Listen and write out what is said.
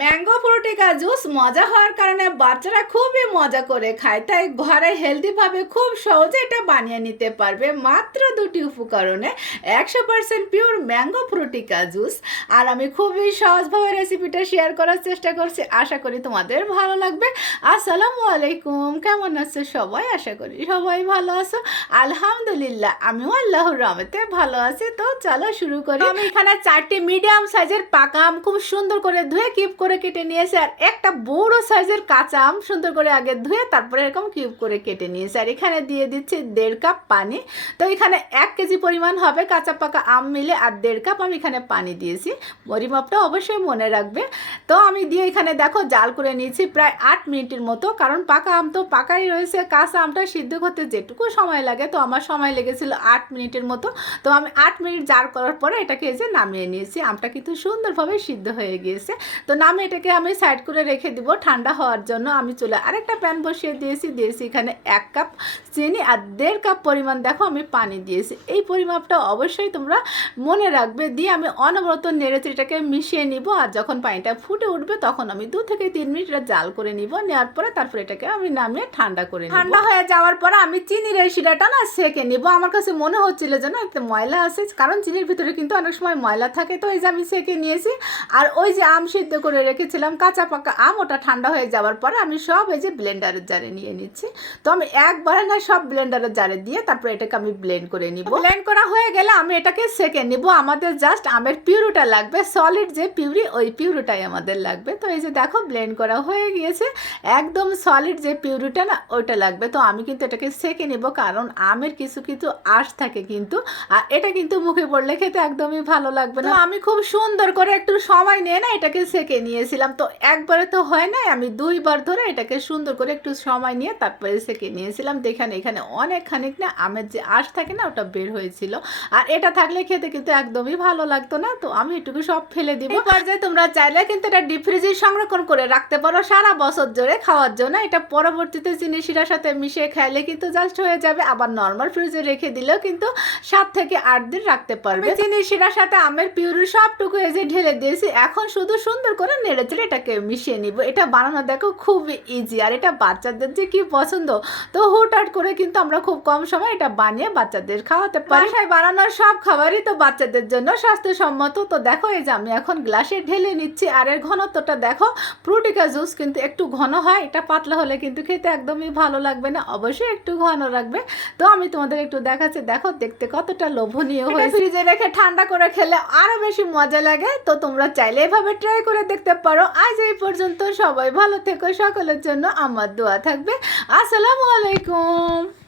Mango Frutika juice মজা হওয়ার কারণে বাচ্চারা খুবই মজা করে খায়, তাই ঘরে হেলদিভাবে খুব সহজে এটা বানিয়ে নিতে পারবে। মাত্র দুটি উপকরণে একশো percent pure mango Frutika juice. আর আমি খুবই সহজভাবে রেসিপিটা শেয়ার করার চেষ্টা করছি, আশা করি তোমাদের ভালো লাগবে। আসসালামু আলাইকুম, কেমন আছো সবাই? আশা করি সবাই ভালো আছো। আলহামদুলিল্লাহ, আমিও আল্লাহর রহমতে ভালো আছি। তো চলো শুরু করি। আমি এখানে চারটি মিডিয়াম সাইজের পাকা আম খুব সুন্দর করে ধুয়ে কিউব করে কেটে নিয়েছে আর একটা বড় সাইজের কাঁচা আম সুন্দর করে আগে ধুয়ে তারপরে এরকম কিউব করে কেটে নিয়েছে। আর এখানে দিয়ে দিচ্ছি দেড় কাপ পানি। তো এখানে এক কেজি পরিমাণ হবে কাঁচা পাকা আম মিলে আর দেড় কাপ আমি এখানে পানি দিয়েছি। পরিমাপটা অবশ্যই মনে রাখবে। তো আমি দিয়ে এখানে দেখো জাল করে নিয়েছি প্রায় আট মিনিটের মতো। কারণ পাকা আম তো পাকাই রয়েছে। কাঁচা আমটা সিদ্ধ করতে যেটুকু সময় লাগে, তো আমার সময় লেগেছিল আট মিনিটের মতো। তো আমি আট মিনিট জাল করার পরে এটাকে এই যে নামিয়ে নিয়েছি। আমটা কিন্তু সুন্দরভাবে সিদ্ধ হয়ে গিয়েছে। তো এটাকে আমি সাইড করে রেখে দিব ঠান্ডা হওয়ার জন্য। আমি চলে আরেকটা প্যান বসিয়ে দিয়েছি। দিয়েছি এখানে এক কাপ চিনি আর দেড় কাপ পরিমাণ, দেখো আমি পানি দিয়েছি। এই পরিমাপটা অবশ্যই তোমরা মনে রাখবে। দিয়ে আমি অনবরত নেড়েছি এটাকে মিশিয়ে নিব আর যখন পানিটা ফুটে উঠবে তখন আমি দু থেকে তিন মিনিট এটা জাল করে নিব। নেওয়ার পরে তারপরে এটাকে আমি নামিয়ে ঠান্ডা করে ঠান্ডা হয়ে যাওয়ার পরে আমি চিনির এই শিরাটা না সেকে নিব। আমার কাছে মনে হচ্ছিল যেন একটা ময়লা আছে, কারণ চিনির ভিতরে কিন্তু অনেক সময় ময়লা থাকে। তো এই যে আমি সেকে নিয়েছি। আর ওই যে আম সিদ্ধ করে রেখেছিলাম কাঁচা পাকা আম ওটা ঠান্ডা হয়ে যাওয়ার পরে আমি সব এই যে ব্লেন্ডারের জারে নিয়ে নিচ্ছি। তো আমি একবারে না সব ব্লেন্ডারের জারে দিয়ে তারপরে এটাকে আমি ব্লেন্ড করে নিব। ব্লেন্ড করা হয়ে গেলে আমি এটাকে সেকে নিব। আমাদের জাস্ট আমের পিউরিটা লাগবে সলিড যে পিউরি ওই পিউরিটাই আমাদের লাগবে। তো এই যে দেখো ব্লেন্ড করা হয়ে গিয়েছে। একদম সলিড যে পিউরিটা না ওইটা লাগবে। তো আমি কিন্তু এটাকে সেকে নিব কারণ আমের কিছু কিছু আঁশ থাকে কিন্তু আর এটা কিন্তু মুখে পড়লে খেতে একদমই ভালো লাগবে না। আমি খুব সুন্দর করে একটু সময় নিয়ে না এটাকে সেকে নিয়েছিলাম তো একবারে তো হয় না আমি দুইবার ধরে এটাকে সুন্দর করে একটু সময় নিয়ে তারপরে সেকে নিয়েছিলাম। তো এখানে এখানে অনেক খানিক না আমের যে আঁশ থাকে না ওটা বের হয়েছিল। আর এটা থাকলে খেতে কিন্তু একদমই ভালো লাগতো না। তো আমি এটুকু সব ফেলে দিব। পর্যায়ে তোমরা চাইলে কিন্তু এটা ডিপ ফ্রিজে সংরক্ষণ করে রাখতে পারো। সারা বছর ধরে খাওয়ার জন্য। এটা পরবর্তীতে চিনি শিরার সাথে মিশিয়ে খাইলে কিন্তু জাস্ট হয়ে যাবে। আবার নর্মাল ফ্রিজে রেখে দিলেও কিন্তু সাত থেকে আট দিন রাখতে পারবে। চিনি শিরার সাথে আমের পিউরি সবটুকু এই যে ঢেলে দিয়েছি। এখন শুধু সুন্দর করে নেড়ে চেড়ে এটাকে মিশিয়ে নিব। এটা বানানো দেখো খুবই ইজি আর এটা বাচ্চাদের যে কি পছন্দ। তো হুটহাট করে কিন্তু আমরা খুব কম সময় এটা বানিয়ে বাচ্চাদের খাওয়াতে পারি। বাসায় বানানোর সব খাবারই তো বাচ্চাদের জন্য স্বাস্থ্যসম্মত। তো দেখো এই যে আমি এখন গ্লাসে ঢেলে নিচ্ছি আর এর ঘনত্বটা দেখো ফ্রুটিকা জুস কিন্তু একটু ঘন হয় এটা পাতলা হলে কিন্তু খেতে একদমই ভালো লাগবে না অবশ্যই একটু ঘন রাখবে তো আমি তোমাদের একটু দেখাচ্ছি দেখো দেখতে কতটা লোভনীয় হয়ে ফ্রিজে রেখে ঠান্ডা করে খেলে আরও বেশি মজা লাগে তো তোমরা চাইলে এভাবে ট্রাই করে দেখতে পারো। আজ এই পর্যন্ত সবাই ভালো থেকো সকলের জন্য আমার দোয়া থাকবে। আসসালামু আলাইকুম।